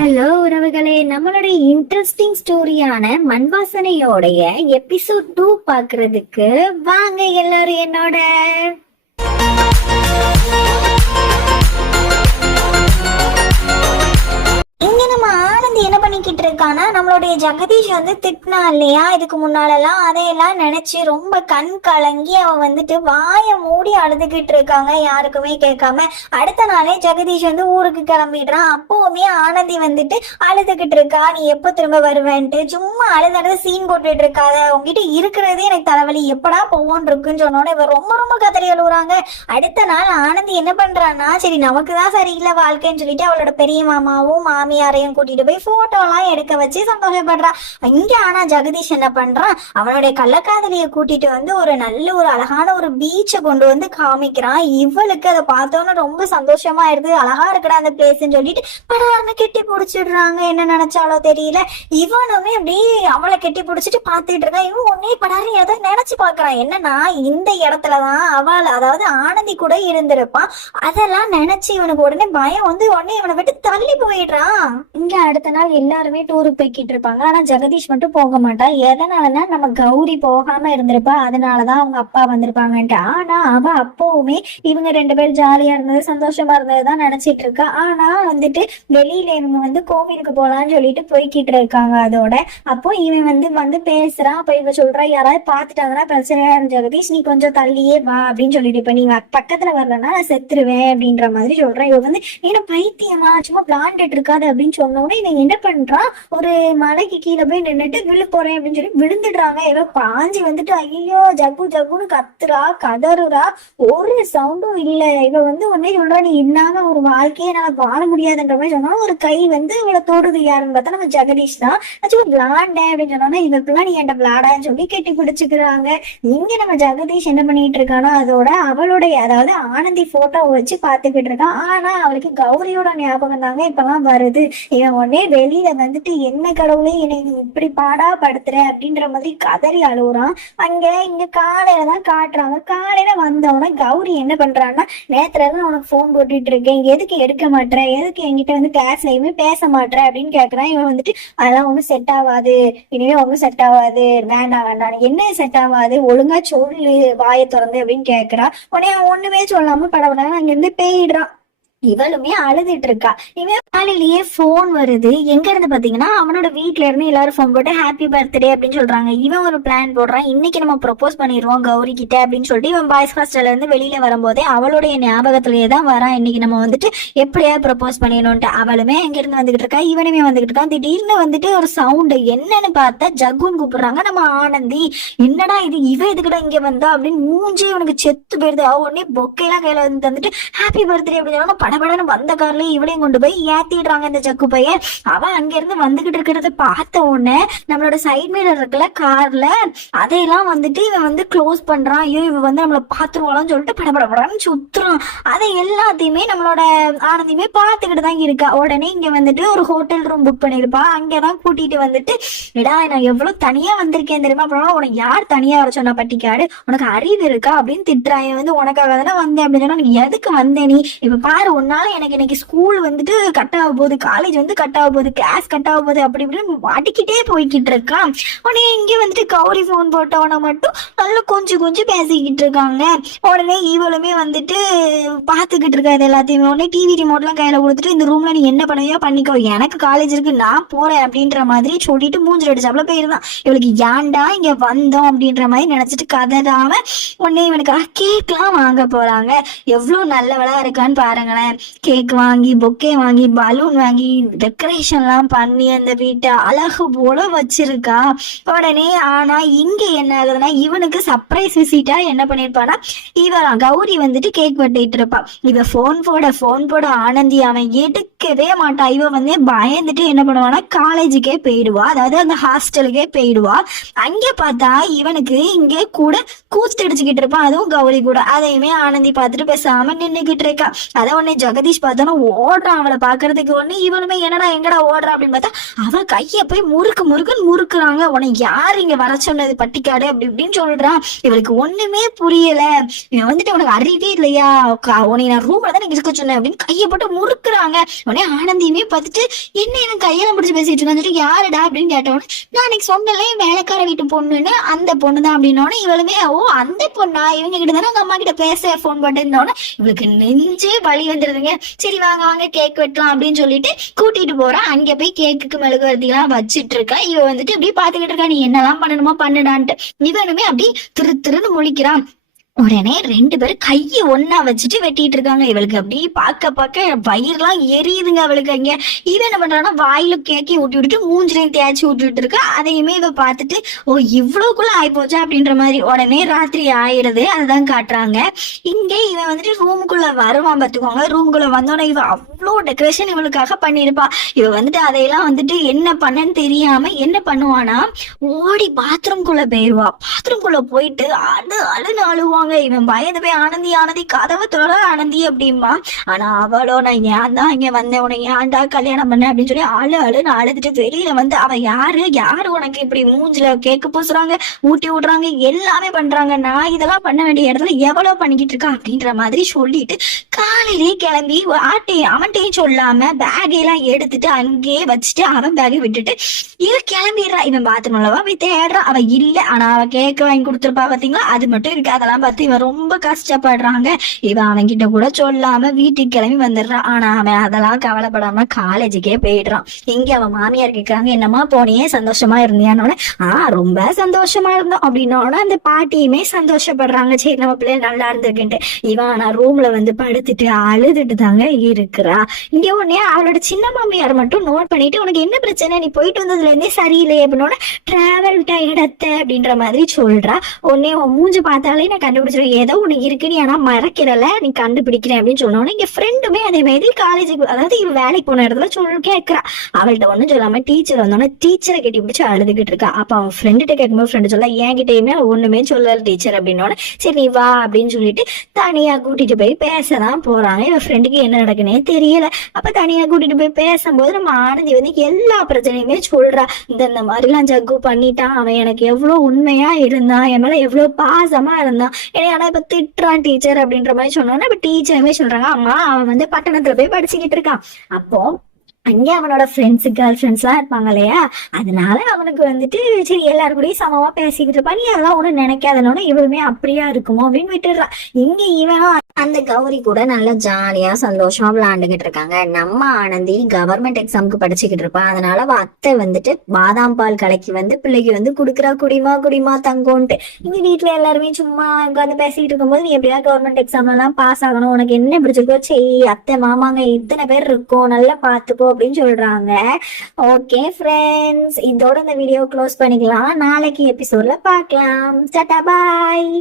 Hello உறவுகளே, நம்மளுடைய interesting ஸ்டோரியான மண்வாசனையோடைய episode 2 பாக்குறதுக்கு வாங்க எல்லாரும் என்னோட. இங்க நம்ம ஆனந்த் என்ன பண்ணிக்கிட்டு இருக்கானா, நம்மளுடைய ஜெகதீஷ் திட்டினா இல்லையா இதுக்கு முன்னாலெல்லாம், அதையெல்லாம் நினைச்சு ரொம்ப கண் கலங்கி அவன் வாயை மூடி அழுதுகிட்டு இருக்காங்க, யாருக்குமே கேட்காம. அடுத்த நாளே ஜெகதீஷ் ஊருக்கு கிளம்பிடுறான். அப்பவுமே ஆனந்தி அழுதுகிட்டு இருக்கா, நீ எப்போ திரும்ப வருவேன்ட்டு. சும்மா அழுது சீன் போட்டுட்டு இருக்காத, உங்ககிட்ட இருக்கிறதே எனக்கு தலைவலி, எப்படா போவோன்னு இருக்குன்னு சொன்னோட இவன் ரொம்ப ரொம்ப கதறி அழுகுறாங்க. அடுத்த நாள் ஆனந்தி என்ன பண்றான்னா, சரி நமக்கு தான் சரியில்லை வாழ்க்கைன்னு சொல்லிட்டு அவளோட பெரிய மாமாவும் மாமியாரையும் கூட்டிட்டு போய் போட்டோ எல்லாம் எடுக்க வச்சு சந்தோஷப்படுறான். இங்க ஆனா ஜெகதீஷ் என்ன பண்றான், அவனுடைய கள்ளக்காதலிய கூட்டிட்டு ஒரு நல்ல ஒரு அழகான ஒரு பீச்சை கொண்டு காமிக்கிறான். இவளுக்கு அதை பார்த்தோன்னு ரொம்ப சந்தோஷமா இருக்கு, அழகா இருக்கிற அந்த பிளேஸ்ன்னு சொல்லிட்டு படார்னு கெட்டி பிடிச்சிடுறாங்க. என்ன நினைச்சாலோ தெரியல, இவனுமே அப்படியே அவளை கெட்டி பிடிச்சிட்டு பாத்துட்டு இருக்கான். இவன் உடனே படாரு எதை நினைச்சு பாக்குறான், என்னன்னா இந்த இடத்துலதான் அவள் அதாவது ஆனந்தி கூட இருந்திருப்பான். அதெல்லாம் நினைச்சு இவனுக்கு உடனே பயம் உடனே இவனை விட்டு தள்ளி போயிடுறான். இங்க அடுத்த நாள் எல்லாருமே டூருக்கு போய்கிட்டு இருப்பாங்க. ஆனா ஜெகதீஷ் மட்டும் போக மாட்டான். எதனாலன்னா நம்ம கௌரி போகாம இருந்திருப்பா, அதனாலதான் அவங்க அப்பா வந்திருப்பாங்கன்ட்டு. ஆனா அவ அப்பவுமே இவங்க 2 பேரும் ஜாலியா இருந்தது சந்தோஷமா இருந்ததுதான் நினைச்சிட்டு இருக்கா. ஆனா வெளியில இவங்க கோவிலுக்கு போலான்னு சொல்லிட்டு போய்கிட்டு இருக்காங்க. அதோட அப்போ இவன் பேசுறான். அப்ப இவ சொல்றா, யாராவது பாத்துட்டாங்கன்னா பிரச்சனையா இருந்து ஜெகதீஷ், நீ கொஞ்சம் தள்ளியே வா அப்படின்னு சொல்லிட்டு, இப்ப நீ பக்கத்துல வரலன்னா நான் செத்துருவேன் அப்படின்ற மாதிரி சொல்றேன். இவ நீ பைத்தியமா சும்மா விளாண்டுட்டு இருக்காது அப்படின்னு சொன்னோட இவன் என்ன பண்றான், ஒரு மலைக்கு கீழே போய் நின்றுட்டு விழு போறேன் அப்படின்னு சொல்லி விழுந்துடுறாங்க. ஏதோ பாஞ்சி ஐயோ ஜகு ஜகுன்னு கத்துறா கதறுறா, ஒரு சவுண்டும் இல்ல. இவ உடனே சொல்றா, நீ இல்லாம ஒரு வாழ்க்கையை நான் வாழ முடியாதுன்ற மாதிரி சொன்னாலும் ஒரு கை அவளை தொடுது. யாருன்னு பார்த்தா நம்ம ஜெகதீஷ் தான். விளாண்டேன் அப்படின்னு சொன்னா இவருக்குலாம் நீ என்கிட்ட விளாடான்னு சொல்லி கெட்டி பிடிச்சுக்கிறாங்க. இங்க நம்ம ஜெகதீஷ் என்ன பண்ணிட்டு இருக்கானோ அதோட அவளுடைய அதாவது ஆனந்தி போட்டோ வச்சு பாத்துக்கிட்டு இருக்கான். ஆனா அவளுக்கு கௌரியோட ஞாபகம் தாங்க இப்பெல்லாம் வருது. இவன் உடனே வெளியில என்ன கடவுளே என்னை இப்படி பாடா படுத்துற அப்படின்ற மாதிரி கதறி அழுகுறான். இங்க காலையில தான் காட்டுறாங்க. காலையில வந்தவன கௌரி என்ன பண்றான்னா, நேத்துல இருந்து உனக்கு போன் போட்டுட்டு இருக்கேன், எதுக்கு எடுக்க மாட்டேற, எதுக்கு என்கிட்ட கிளாஸ்லயுமே பேச மாட்டேற அப்படின்னு கேக்குறான். இவன் அதெல்லாம் ஒன்னும் செட் ஆகாது, இனிமே ஒன்னும் செட் ஆகாது, வேண்டாம் வேண்டாம், என்ன செட் ஆகாது, ஒழுங்கா சொல்லு வாயை திறந்து அப்படின்னு கேக்குறா. உடனே அவன் ஒண்ணுமே சொல்லாம படப்பட அங்கிருந்து போயிடுறான். இவளுமே அழுதுட்டு இருக்கா. இவன் காலையிலேயே போன் வருது. எங்க இருந்து பாத்தீங்கன்னா அவனோட வீட்டுல இருந்து எல்லாரும் போன் போட்டு ஹாப்பி பர்த்டே அப்படின்னு சொல்றாங்க. இவன் ஒரு பிளான் போடுறான், இன்னைக்கு நம்ம ப்ரொபோஸ் பண்ணிடுவோம் கௌரி கிட்ட அப்படின்னு சொல்லிட்டு இவன் பாய்ஸ் ஹாஸ்டல்ல இருந்து வெளியில வரும்போதே அவளுடைய ஞாபகத்திலேயே தான் வரான், இன்னைக்கு நம்ம எப்படியா ப்ரொபோஸ் பண்ணிடணும்ட்டு. அவளுமே எங்க இருந்து வந்துகிட்டு இருக்கா, இவனுமே வந்துகிட்டு இருக்கான். திடீர்னு ஒரு சவுண்டு, என்னன்னு பார்த்தா ஜக்குன்னு கூப்பிடுறாங்க நம்ம ஆனந்தி. என்னடா இது, இவ எதுக்கிட்ட இங்க வந்தா அப்படின்னு மூஞ்சி இவனுக்கு செத்து போயிருது. அவ உடனே பொக்கையெல்லாம் கையில தந்துட்டு ஹாப்பி பர்த்டே அப்படின்னு படபடன்னு வந்த கார்லயும் இவளையும் கொண்டு போய் ஏத்திடுறாங்க இந்த ஜக்கு பையன். அவன் அங்க இருந்து வந்துகிட்டு இருக்கிறத பார்த்த உடனே நம்மளோட சைட் மிரர் இருக்குல்ல கார்ல, அதையெல்லாம் இவன் க்ளோஸ் பண்றான். ஐயோ இவ நம்மளை பாத்துருவாளான்னு சொல்லிட்டு படபடபடன்னு சுத்துறான். அதை எல்லாத்தையுமே நம்மளோட ஆனந்தியுமே பார்த்துக்கிட்டு தான் இருக்கா. உடனே இங்க ஒரு ஹோட்டல் ரூம் புக் பண்ணிருப்பா. அங்கதான் கூட்டிட்டு இடா நான் எவ்வளவு தனியா வந்திருக்கேன் தெரியுமா, அப்புறம் உனக்கு யார் தனியா வர சொன்னா, பட்டிக்காடு உனக்கு அறிவு இருக்கா அப்படின்னு திட்டுறான். உனக்காக தானே வந்தேன் அப்படின்னு சொன்னா, எதுக்கு வந்தேன் நீ, இப்ப பாரு உன்னால எனக்கு இன்னைக்கு ஸ்கூல் கட் ஆக போகுது, காலேஜ் கட் ஆக போகுது, கிளாஸ் கட் ஆக போகுது அப்படி இப்படின்னு அடிக்கிட்டே போய்கிட்டு இருக்கான். உடனே இங்க கௌரி போன் போட்டவன மட்டும் நல்லா கொஞ்சம் பேசிக்கிட்டு இருக்காங்க. உடனே இவளுமே பாத்துக்கிட்டு இருக்கா இது எல்லாத்தையுமே. உடனே டிவி ரிமோட்லாம் கையில கொடுத்துட்டு, இந்த ரூம்ல நீ என்ன பண்ணுவியோ பண்ணிக்கோ, எனக்கு காலேஜ் இருக்கு நான் போறேன் அப்படின்ற மாதிரி சொல்லிட்டு மூஞ்சில் அடிச்சாப்புல போயிருந்தான். இவளுக்கு ஏன்டா இங்க வந்தோம் அப்படின்ற மாதிரி நினைச்சிட்டு கதறாம உடனே இவனுக்காக கேக்லாம் வாங்க போறாங்க. எவ்வளவு நல்லவளா இருக்கான்னு பாருங்களேன். கேக் வாங்கி, பொக்கே வாங்கி, பலூன் வாங்கி, டெக்கரேஷன் எல்லாம் பண்ணி அந்த வீட்டை அழகு போல வச்சிருக்கா. உடனே ஆனா இங்க என்ன ஆகுதுன்னா, இவனுக்கு சர்ப்ரைஸ் விசிட்டா என்ன பண்ணிருப்பானா, இவன் கௌரி கேக் வெட்டிட்டு இருப்பா. இவ போன் போட ஆனந்தி அவன் எடுக்கவே மாட்டா. இவ பயந்துட்டு என்ன பண்ணுவானா, காலேஜுக்கே போயிடுவா, அதாவது அந்த ஹாஸ்டலுக்கே போயிடுவா. அங்க பார்த்தா இவனுக்கு இங்கே கூட கூத்தடிச்சுக்கிட்டு இருப்பான், அதுவும் கௌரி கூட. அதையுமே ஆனந்தி பார்த்துட்டு பேசாம நின்னுகிட்டு இருக்கா. அதை உடனே ஜெகதீஷ் பார்த்தோன்னா ஓடுறான் அவளை பாக்குறதுக்கு. ஒண்ணு இவனுமே என்னடா எங்கடா ஓடுறா அப்படின்னு பார்த்தா அவன் கைய போய் முறுக்குன்னு முறுக்குறாங்க. உனக்கு யாரு இங்க வர சொன்னது பட்டிக்காடு அப்படி இப்படின்னு சொல்றான். இவளுக்கு ஒண்ணுமே புரியல. இவன் வந்துட்டு உனக்கு அறிவே இல்லையா, உன்னை நான் ரூம்ல தான் இருக்க சொன்னேன் அப்படின்னு கையை போட்டு முறுக்குறாங்க. உடனே ஆனந்தியுமே பார்த்துட்டு என்ன எனக்கு கையெல்லாம் பிடிச்சி பேசிட்டு இருக்கான்னு யாருடா அப்படின்னு கேட்டவொடனே நான் அன்னைக்கு சொன்னல வேலைக்கார வீட்டு பொண்ணுன்னு அந்த பொண்ணுதான் அப்படின்னோடனே இவளுமே ஓ அந்த பொண்ணா, இவங்க கிட்ட தானே அவங்க அம்மா கிட்ட பேச போன் பண்ணிருந்தோன்னே இவளுக்கு நெஞ்சே வலி வந்துருதுங்க. சரி வாங்க வாங்க கேக் வெட்டலாம் அப்படின்னு சொல்லிட்டு கூட்டிட்டு போறான். அங்க போய் கேக்குக்கு மெழுகுவர்த்திலாம் வச்சிட்டு இருக்கா. இவ வந்துட்டு அப்படியே பாத்துக்கிட்டு இருக்கா, நீ என்னெல்லாம் பண்ணணுமோ பண்ணுடான்ட்டு. இவனுமே அப்படி திருன்னு முழிக்கிறான். உடனே 2 பேரும் கையை ஒன்னா வச்சுட்டு வெட்டிட்டு இருக்காங்க. இவளுக்கு அப்படி பார்க்க வயிறுலாம் எரியுதுங்க அவளுக்கு. அங்க இவன் என்ன பண்றான்னா வாயில கேக்கி ஊட்டி விட்டுட்டு மூஞ்சிலையும் தேய்ச்சி ஊட்டிட்டு இருக்கா. அதையுமே இவ பார்த்துட்டு ஓ இவ்வளவுக்குள்ள ஆயிப்போச்சா அப்படின்ற மாதிரி. உடனே ராத்திரி ஆயிடுது, அதுதான் காட்டுறாங்க. இங்கே இவன் வந்துட்டு ரூமுக்குள்ள வருவான் பார்த்துக்கோங்க. ரூமுக்குள்ள வந்தோடனே இவ அவ்வளோ டெக்கரேஷன் இவளுக்காக பண்ணிருப்பா. இவ வந்துட்டு அதையெல்லாம் வந்துட்டு என்ன பண்ணன்னு தெரியாம என்ன பண்ணுவானா ஓடி பாத்ரூம்குள்ள போயிருவா. பாத்ரூம்குள்ள போயிட்டு அழுன்னு அழுவாங்க. இவன் பயந்து போய் ஆனந்தி கதவை தொட ஆனந்தி அப்படின்பா. ஆனா அவளோ நான் ஏன் தான் இங்க வந்தேன், உனக்கு ஏன்டா கல்யாணம் பண்ண அப்படின்னு சொல்லி அழுன்னு அழுதுட்டு வெளியில வந்து அவ யாரு உனக்கு இப்படி மூஞ்சில கேக்கு பூசுறாங்க, ஊட்டி விடுறாங்க, எல்லாமே பண்றாங்க, நான் இதெல்லாம் பண்ண வேண்டிய இடத்துல எவ்வளவு பண்ணிக்கிட்டு இருக்கா அப்படின்ற மாதிரி சொல்லிட்டு காலையிலேயே கிளம்பி அவன்கிட்டையும் சொல்லாம பேகையெல்லாம் எடுத்துட்டு அங்கேயே வச்சுட்டு அவன் பேகை விட்டுட்டு இவன் கிளம்பிடுறா. இவன் பாத்ரூம்லவா போய் தேடுறான். அவ இல்ல, ஆனா அவ கேக்க வாங்கி கொடுத்துருப்பா பாத்தீங்களா, அது மட்டும் இருக்கு. அதெல்லாம் பார்த்து இவன் ரொம்ப கஷ்டப்படுறாங்க. இவன் அவன்கிட்ட கூட சொல்லாம வீட்டுக்கு கிளம்பி வந்துடுறான். ஆனா அவன் அதெல்லாம் கவலைப்படாம காலேஜுக்கே போயிடுறான். இங்க அவன் மாமியார் கேட்கறாங்க என்னமா போனியே சந்தோஷமா இருந்தியானோட ரொம்ப சந்தோஷமா இருந்தோம் அப்படின்னோட அந்த பாட்டியுமே சந்தோஷப்படுறாங்க. சரி நம்ம பிள்ளை நல்லா இருந்திருக்குன்ட்டு. இவன் ஆனா ரூம்ல வந்து படுத்துட்டு அழுதுட்டு தாங்க இருக்கிறா. இங்க உடனே அவளோட சின்ன மாமியார் மட்டும் நோட் பண்ணிட்டு உனக்கு என்ன பிரச்சனை, நீ போயிட்டு வந்ததுல இருந்தே சரியில்லையே அப்படின்னோட டிராவல் டயர்டத்த அப்படின்ற மாதிரி சொல்றா. உடனே உன் மூஞ்சி பார்த்தாலே நான் கண்டுபிடிச்சிருவேன் ஏதோ உனக்கு இருக்கு, நீ ஆனா மறக்கிறல, நீ கண்டுபிடிக்கிறேன் அப்படின்னு சொன்னோன்னே இங்க ஃப்ரெண்டுமே அதே மாதிரி காலேஜுக்கு அதாவது இவ வேலைக்கு போன இடத்துல கேட்கிறா. அவள்கிட்ட ஒண்ணும் சொல்லாம டீச்சர் வந்தோடனே டீச்சரை கட்டி பிடிச்சு அழுதுகிட்டு இருக்கா. அப்ப அவன் ஃப்ரெண்டுகிட்ட கேட்கும்போது ஃப்ரெண்டு சொல்ல என்கிட்டயுமே ஒண்ணுமே சொல்லல டீச்சர் அப்படின்னோட சரி நீ வா அப்படின்னு சொல்லிட்டு தனியா கூட்டிட்டு போய் பேசதான் போறாங்க. இவன் ஃப்ரெண்டுக்கு என்ன நடக்குன்னே தெரியல. அப்ப தனியா கூட்டிட்டு போய் பேசும்போது நம்ம ஆனந்தி வந்து எல்லா பிரச்சனையுமே சொல்றா. இந்த மாதிரிலாம் ஜக்கு பண்ணிட்டான், அவன் எனக்கு எவ்வளவு உண்மையா இருந்தான், என் மேல எவ்வளவு பாசமா இருந்தான், ஆனா இப்ப திட்டுறான் டீச்சர் அப்படின்ற மாதிரி சொன்னோன்னா இப்ப டீச்சருமே சொல்றாங்க அம்மா அவன் வந்து பட்டணத்துல போய் படிச்சுக்கிட்டு இருக்கான். அப்போ அங்கே அவனோட ஃப்ரெண்ட்ஸ் கேர்ள் ஃப்ரெண்ட்ஸ் எல்லாம் இருப்பாங்க இல்லையா, அதனால அவனுக்கு வந்துட்டு சரி எல்லாரும் கூடயும் சமமா பேசிக்கிட்டு இருப்பா, நீ அதெல்லாம் ஒண்ணு நினைக்காதனோட இவளுமே அப்படியா இருக்குமோ அப்படின்னு விட்டுடுறான். இங்க இவன் அந்த கௌரி கூட நல்லா ஜாலியா சந்தோஷமா விளையாண்டுகிட்டு இருக்காங்க. நம்ம ஆனந்தி கவர்மெண்ட் எக்ஸாமுக்கு படிச்சுக்கிட்டு இருப்பா. அதனால அவ அத்தை வந்துட்டு பாதாம் பால் கலக்கி வந்து பிள்ளைக்கு வந்து குடுக்குறா, குடிமா தங்கோன்ட்டு. இங்க வீட்டுல எல்லாருமே சும்மா உட்காந்து பேசிக்கிட்டு இருக்கும்போது நீ எப்படியா கவர்மெண்ட் எக்ஸாம் எல்லாம் பாஸ் ஆகணும், உனக்கு என்ன பிடிச்சிருக்கோ சரி, அத்தை மாமாங்க இத்தனை பேர் இருக்கோம் நல்லா பாத்துக்கோ அப்படின்னு சொல்றாங்க. ஓகே ஃப்ரெண்ட்ஸ், இதோட இந்த வீடியோ க்ளோஸ் பண்ணிக்கலாம். நாளைக்கு எபிசோட்ல பார்க்கலாம். டாடா பாய்.